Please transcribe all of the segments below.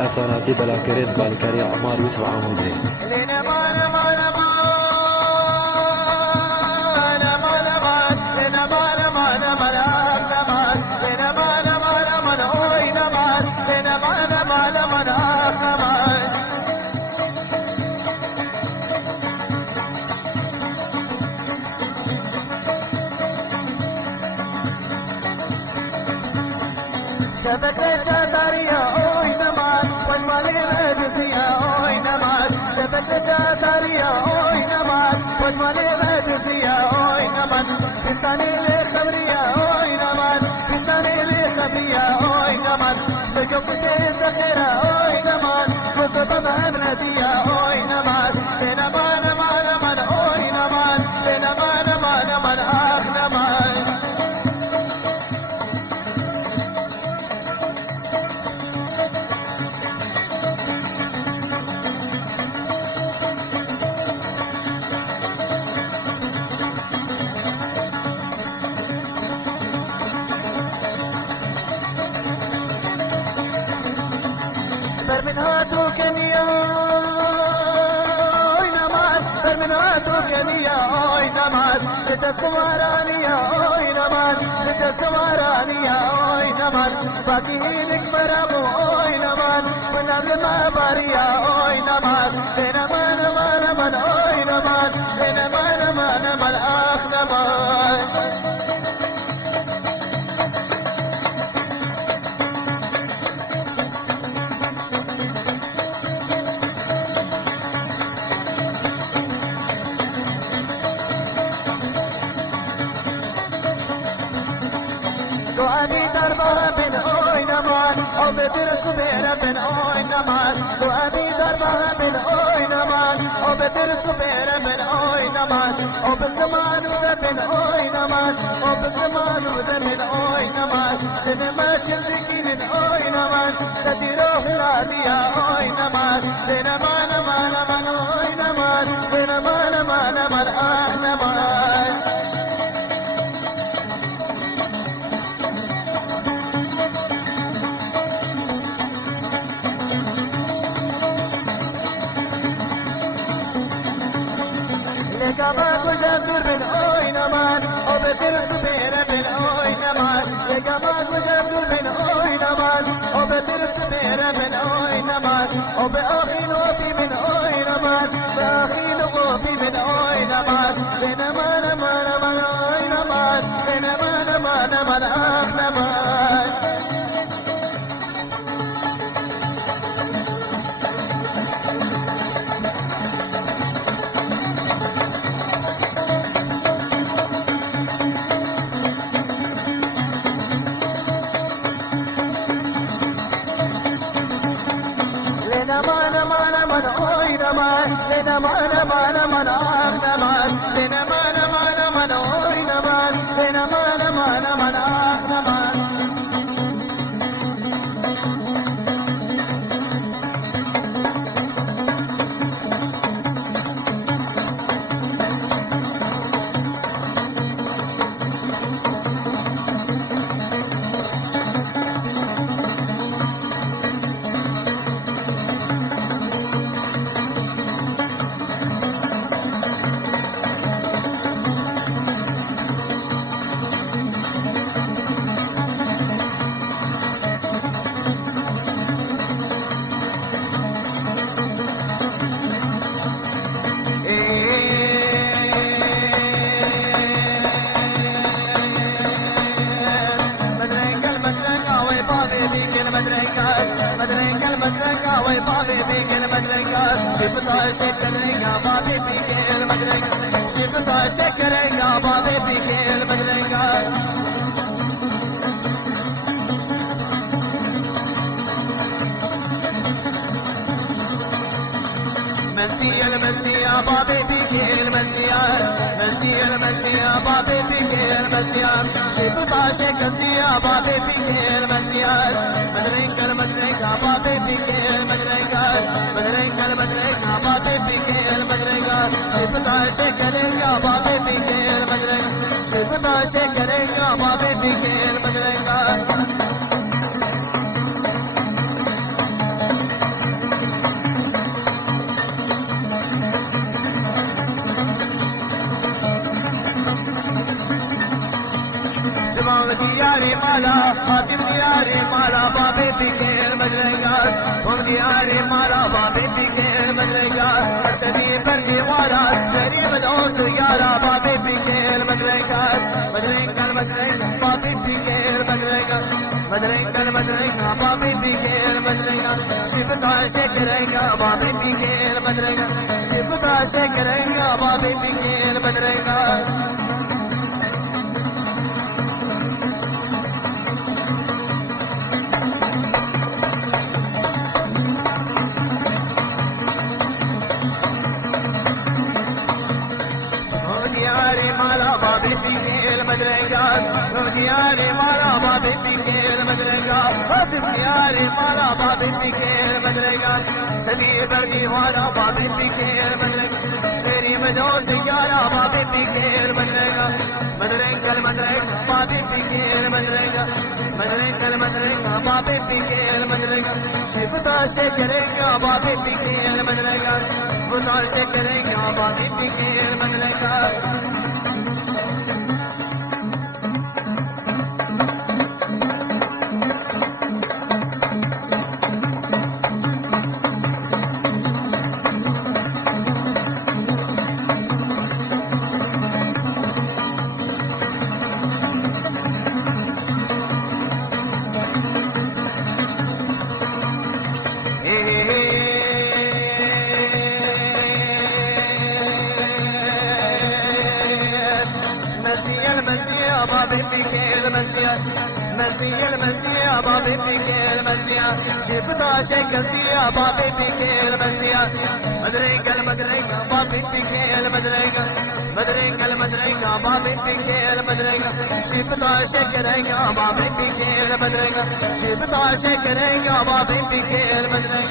افساناتی بلاکرین بالکاری عمار یوسف عمودی شبكة شاطرية أوي نمار وجمالي غدزية أوي نمار شبكة شاطرية أوي نمار وجمالي غدزية أوي نمار بستاني لي خبرية أوي نمار بستاني لي خبرية أوي نمار بجوك شيء ذخيرة أوي نمار كتب بأبندية أوي نمار بينما نما نما أوي نمار بينما نما نما آخ نمار برمنهاتو كنيا اوي نماز برمنهاتو كنيا اوي نماز لتسوارانيا اوي نماز لتسوارانيا اوي نماز باقيينك مرابو اوي نماز ونبل ما باريا اوي نماز بينما نما نما اوي نماز بينما نما نما اخ نماز أبي دربها من أوي نمان أو بدرس بيرا من أوي نمان أبي دربها من أوي نمان أو بدرس بيرا من أوي نمان أو بالزمان وذا من أوي نمان أو بالزمان وذا من أوي نمان سينما تشلكي من أوي نمان تديروه راديا أوي نمان سينما نما نما أوي نمان سينما نما نما نمان لقمات وشبر من أوي نمان أو بدرس بيرا من أوي نمان لقمات وشبر من أوي نمان أو بدرس بيرا من أوي نمان أو بأخي نوفي من أوي نمان بأخي نوفي من أوي نمان بينما نما نما أوي نمان بينما نما نما أخ نمان نمان نمان نمان اوي نمان نمان نمان نمان آخ نمان نمان نمان نمان اوي نمان نمان نمان نمان آخ نمان से करेगा बाबे दिखेल बजरेगा دياري مالا حبيب دياري مالا بابي بكير مدرقات هم دياري مالا بابي بكير مدرقات تدي بردي وارا تري مدعوت يارا بابي بكير مدرقات مدرقات مدرقات بابي بكير مدرقات مدرقات مدرقات بابي بكير مدرقات شفتا شكريا بابي بكير مدرقات شفتا شكريا بابي بكير مدرقات دياري مالا بابي بكير مدرقات دياري مالا بابي بكير مدرقات دياري مالا بابي بكير مدرقات سدي بردي والا بابي بكير مدرقات سيري مدود يارا بابي بكير مدرقات مدرقات المدرقات بابي بكير مدرقات مدرقات المدرقات بابي بكير مدرقات شفتا شكريا بابي بكير مدرقات شفتا شكريا بابي بكير مدرقات بابي بكير مزيا بابي بكير مزيا شفتا شكلتيا بابي بكير مزيا مدريك المدريك بابي بكير مدريك مدريك المدريك بابي بكير مدريك شفتا شكريا بابي بكير مدريك شفتا شكريا بابي بكير مدريك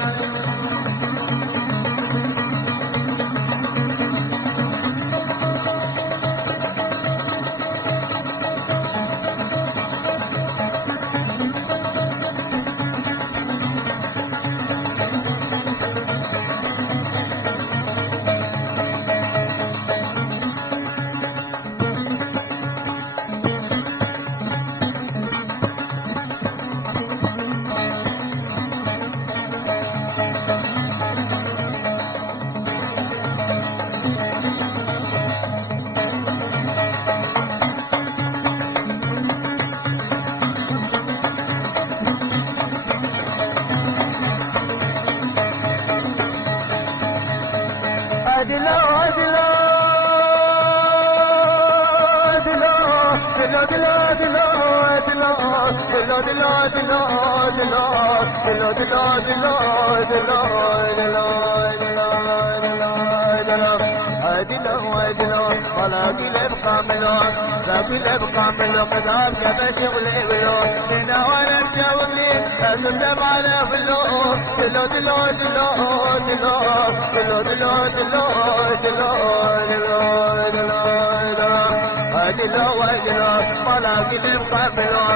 قدام كذا شغلي ولو هنا وانا مجاوبني اسم معنا في اللو دلو دلو دلو دلو دلو دلو دلو دلو دلو وجلو طلاق نبقى بلو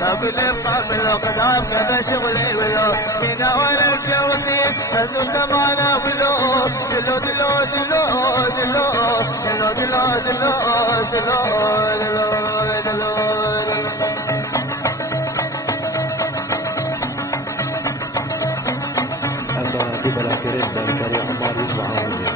لاقي نبقى بلو قدام كذا شغلي ولو هنا وانا مجاوبني اسم معنا في اللو دلو دلو دلو دلو دلو دلو دلو دلو أسانا تبلا كريم بالكاري عمار يوسف عمودي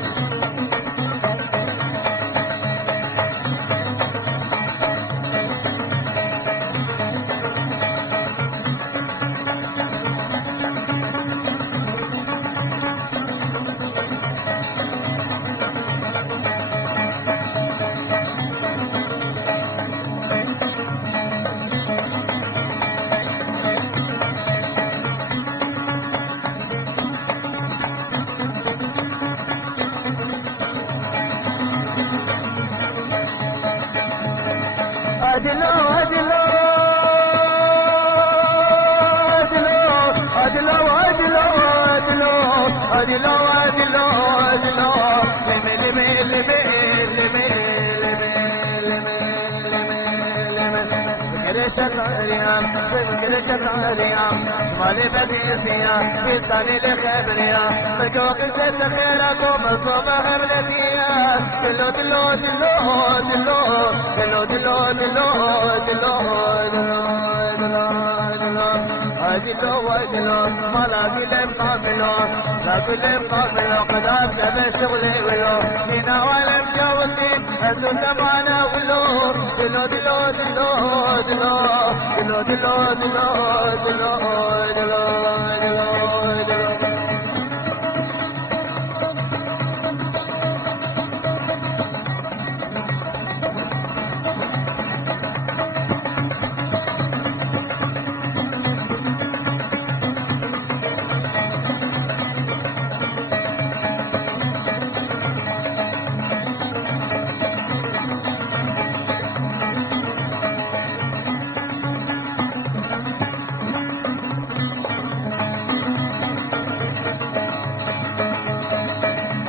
شطريا فكر شطريا شمالي بديسيا بيستاني لخبريا فكوك زيت خيركم صوبة بلديا دلو دلو دلو دلو دلو دلو دلو دلو دلو ما لاقي لم قابلو لاقي لم قابلو قد أبقى بشغلي ولو دينا ولم جاوزين أزل زمانا ولو دلو دلو دلو دلو دلو دلو دلو دلو دلو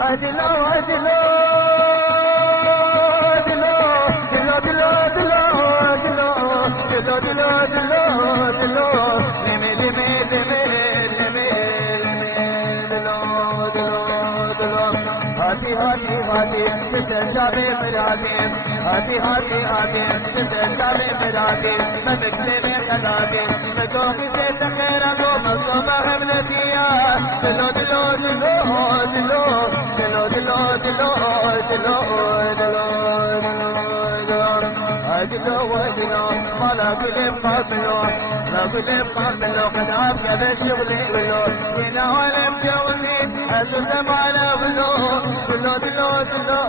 دلو دلو دلو دلو دلو دلو دلو دلو دلو دلو لمي لمي لمي لمي دلو دلو دلو هاتي هاتي هاتي تستشابي مرادي هاتي هاتي هاتي تستشابي مرادي ما بكتبي خلادي مكوكي زيت خيرا قوم الصوبة هملتيا دلو دلو دلو دلو دلو دلو دلو دلو ما لاقي قابلو لاقي قابلو قد أبقى بشغلي ولو هنا ولا مجوزين أزل زمانا ولو دلو دلو دلو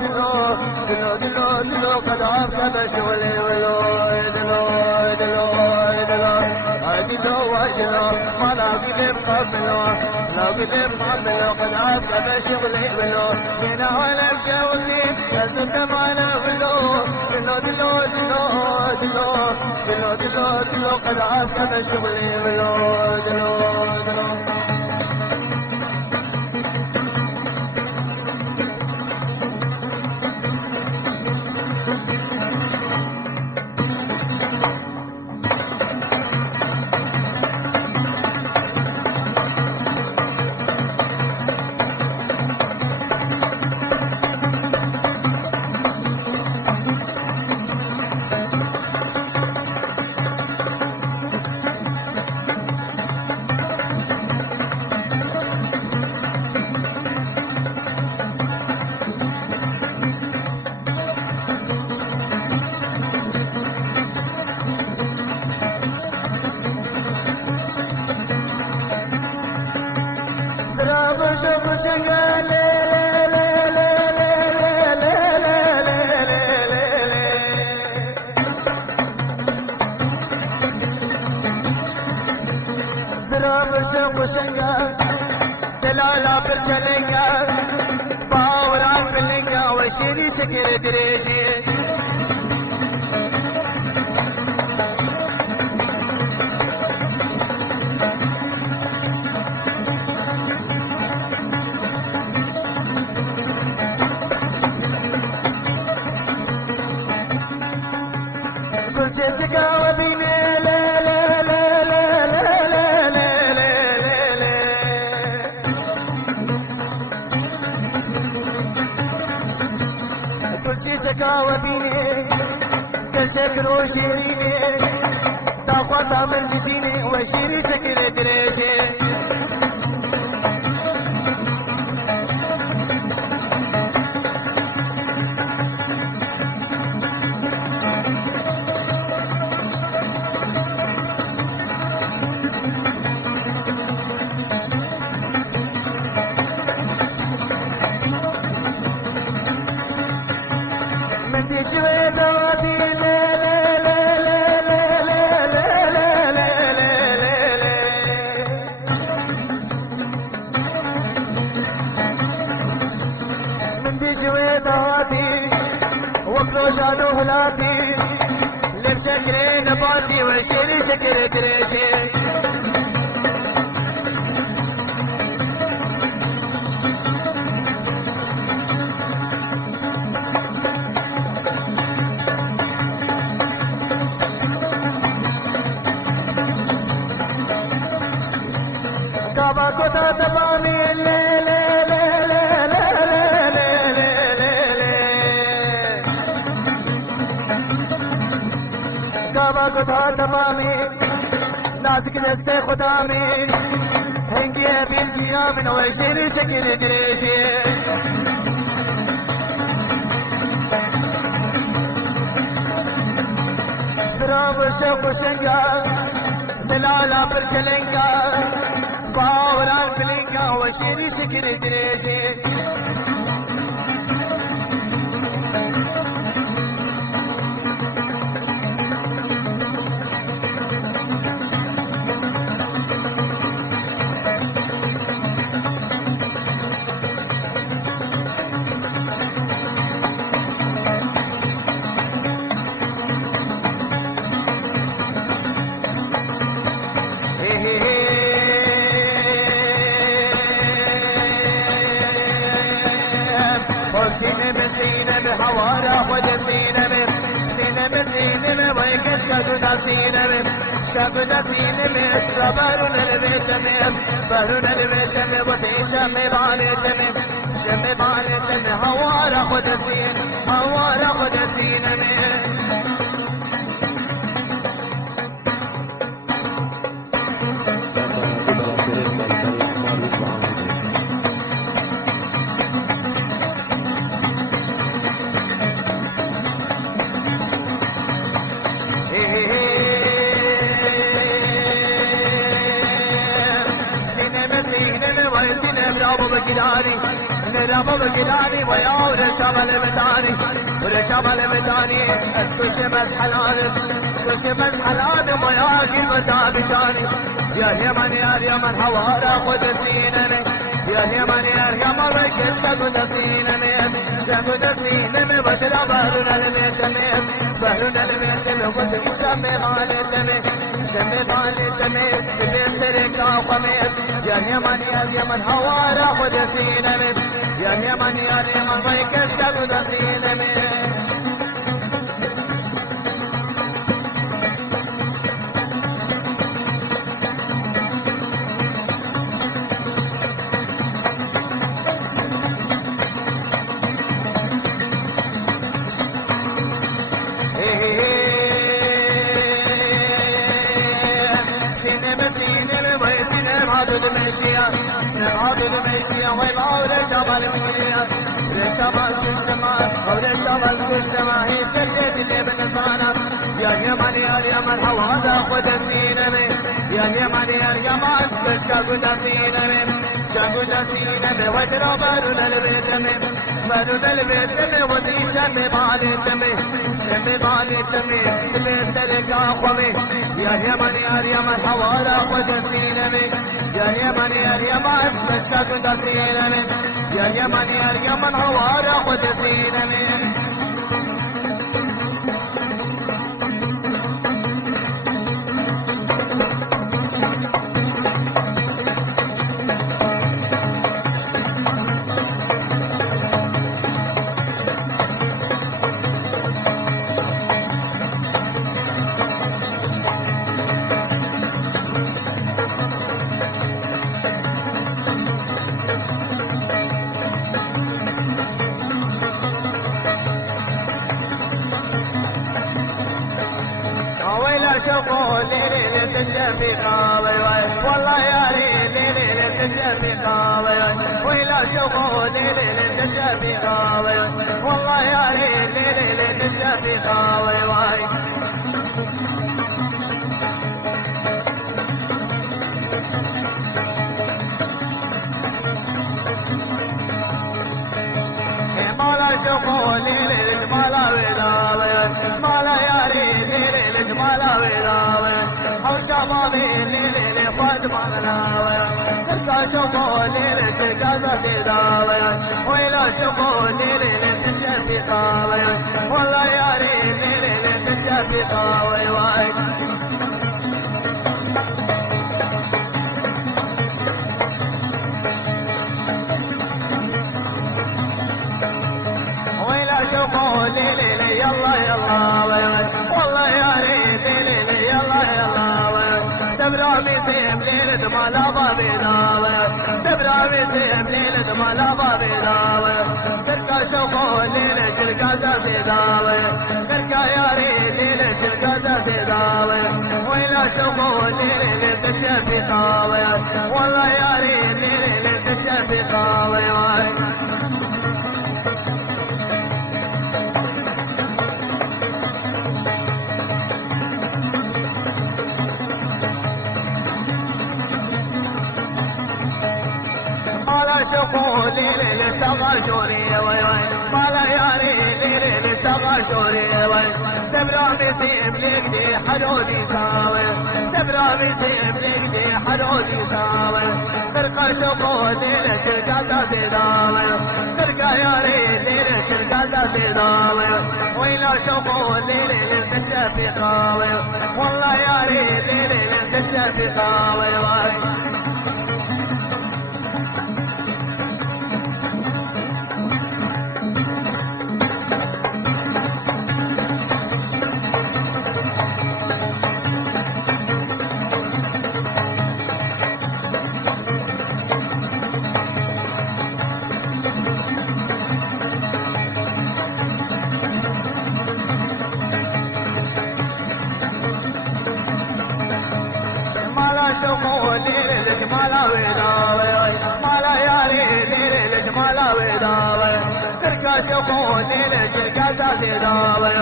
دلو دلو دلو قد أبقى بشغلي ولو دلو دلو دلو دلو ما لاقي قابلو لاقي قابلو قد أبقى بشغلي ولو هنا ولا مجوزين أزل زمانا ولو دلو دلو دلو دلو دلو دلو قد أبقى بشغلي ولو دلو دلو دلالا پر چلنگا باوران پلنگا وشیری شکر دریشی کلچے چکاو بینے وبيني كشكر وشيريني طاقة مرجسيني وشيري شكر دريشي شوي دواتي من دي شوي دواتي وقلو شادو هلاتي لب شكري نباتي وشيري شكر دريشي مامي نازك دسته خدامي هنگی بینتیا من وشین شکل جریشی برام شوق شنگا دلالا پر چلنگا باوران بلنگا وشین شکل جریشی بحوارة ودسينة سينة ويكس كدنا سينة شابنا سينة صبرنا البيتم بهرنا البيتم وتشم بعلتم شم بعلتم هوارة ودسينة لا تعالى بلا كريم بالكري عمار يسمع عندي نرابو بقلاني ويا ورشام المداني كشمت حلال ويا قلبتا بجاني يا اليمن حوارا قدسينني يا اليمن ويكس قدسينني بدرا بهرنا الميتم قد شم بالتم بيسرك خميس يا اليمن حوارا قدسينني يا اليمن ويكس قدسينني نبعد المشية والعور جبل مغنية رجبل كشتما هي سرقة اللي بنفانا يا اليمن حوادا قدسينة يا اليمن كشكا قدسينة ودرا بارون البيتم ودي شم بعلتم بسرقة خمي يا اليمن حوادا قدسينة يا اليمن كشكا قدسينة يا اليمن حوادا قدسينة شوقه ليلة الشفيقة والله يا ليلة الشفيقة ويلا شوقه ليلة الشفيقة والله يا ليلة الشفيقة مالا شوقه ليلة مالا ولا مالا يا ليلة مالا ولا أو شبابي ليلة فاطمة ناوي تركا شوقه ليلة كذا تداوي ويلا شوقه ليلة الشفيقة والله يا ليلة الشفيقة شوقه ليلي يلا يلا والله يا ليلي يلا يلا تبرع بسيم ليلة ما لا بابنا تبرع بسيم ليلة ما لا بابنا تركا شوقه ليلة شركة زيداوي تركا يا ليلة شركة زيداوي شوفوا الليل الشفقة والله يا ريت الليل الشفقة شوفوا الليل اشتغل شوري مالا يا ريت اشتغل شوري تبرا بيسيب لقدي حلودي ساوي تبرا بيسيب لقدي حلودي ساوي فرقة شوفوا الليل شركة سيداوي فرقة يا ريت شركة سيداوي ويلا شوفوا الليل الشفقة والله يا ريت الشفقة شوفوا الليل ليش مالا وداوي مالا يا ريت ليش مالا وداوي تركا شوفوا الليل شركة زيداوي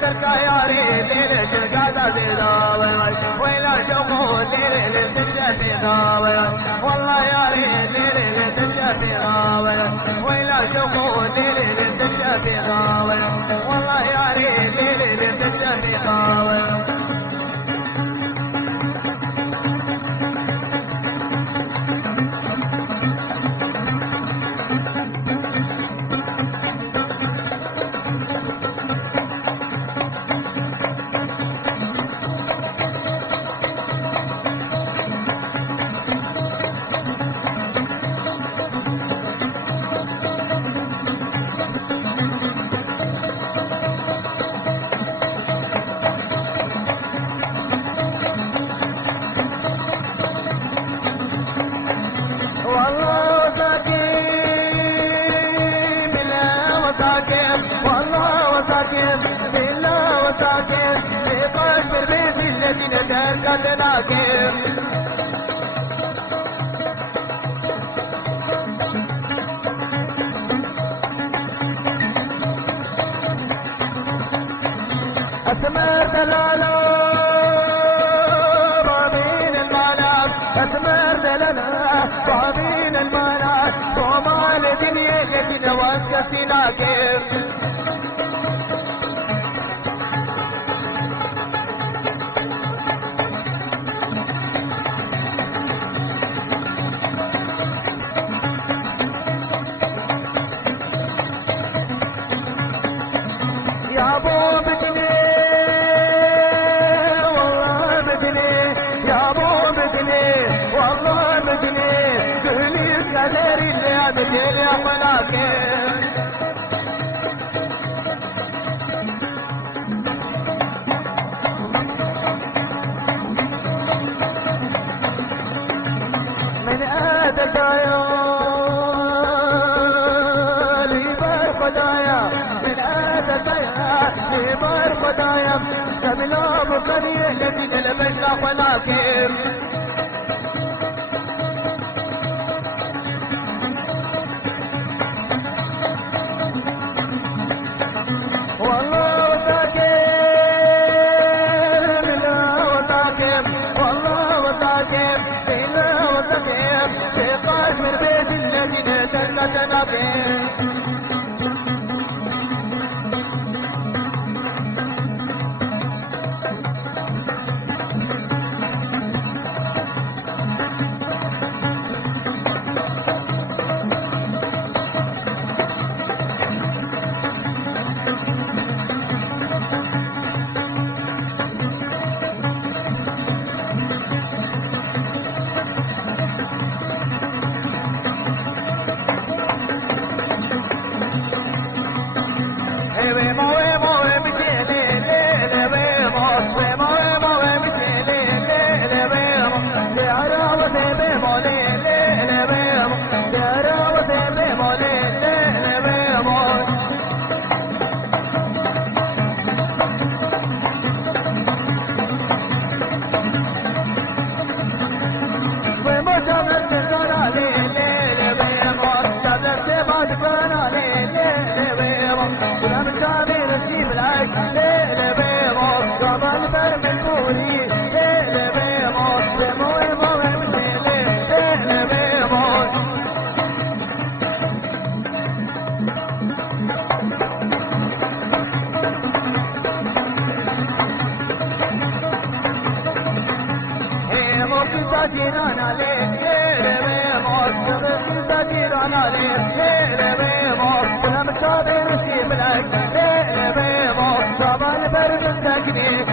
تركا يا ريت ليش شركة زيداوي ويلا شوفوا الليل الشفقاوي والله يا ريت ليل الشفقاوي ويلا شوفوا الليل الشفقاوي والله يا ريت ليل الشفقاوي أسمر دلالا بابين المانا أسمر دلالا بابين المانا ومال الدنيا التي نواسك سناكر يا ابو بدني والله بدني يا ابو بدني والله بدني قولي القدر اللي عدل يا مناكر من ادك يا لبار خدايا تبلا بقرية التي نلبسها فناكر والله وتاكر بلا وتاكر والله وتاكر بلا وتاكر شيقاش من بيت الذين تركتنا بهم قصة جيران عليه قصة جيران عليه ولم تشابه نسيب لك طبعا برد السكني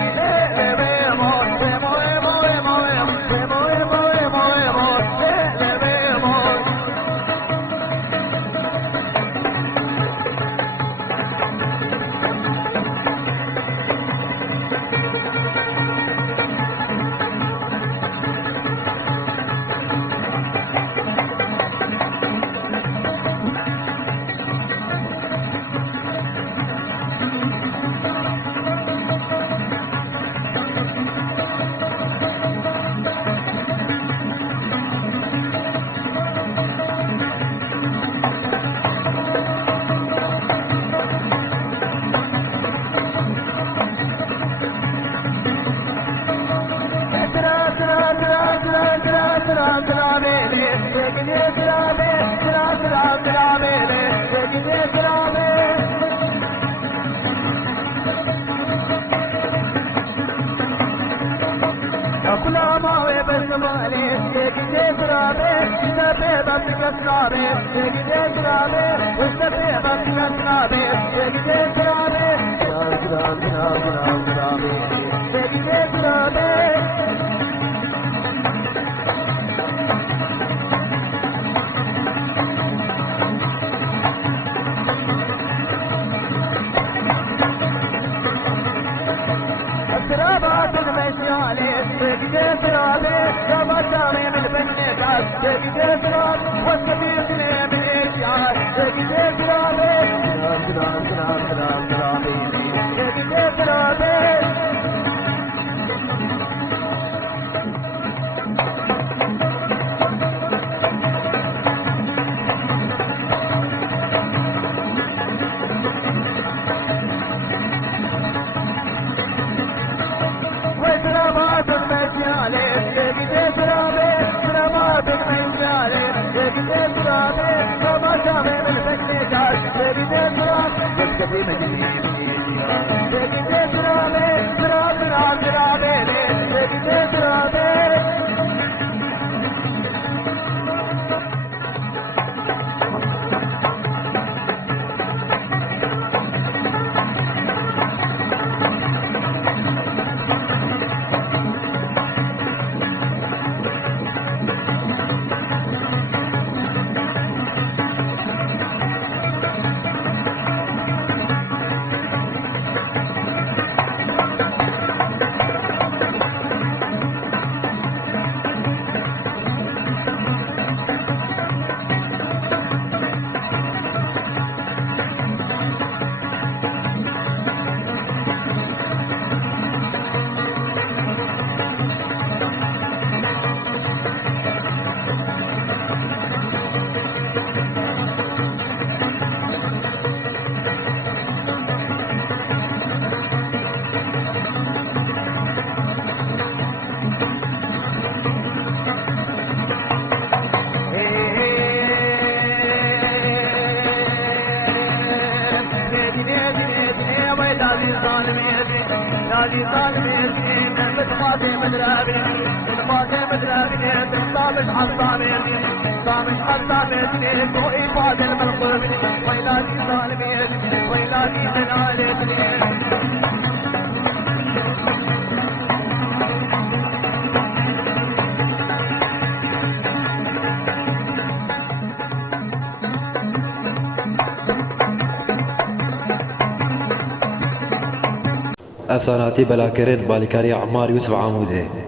افساناتی بلاکرد بالکاری عمار یوسف عموده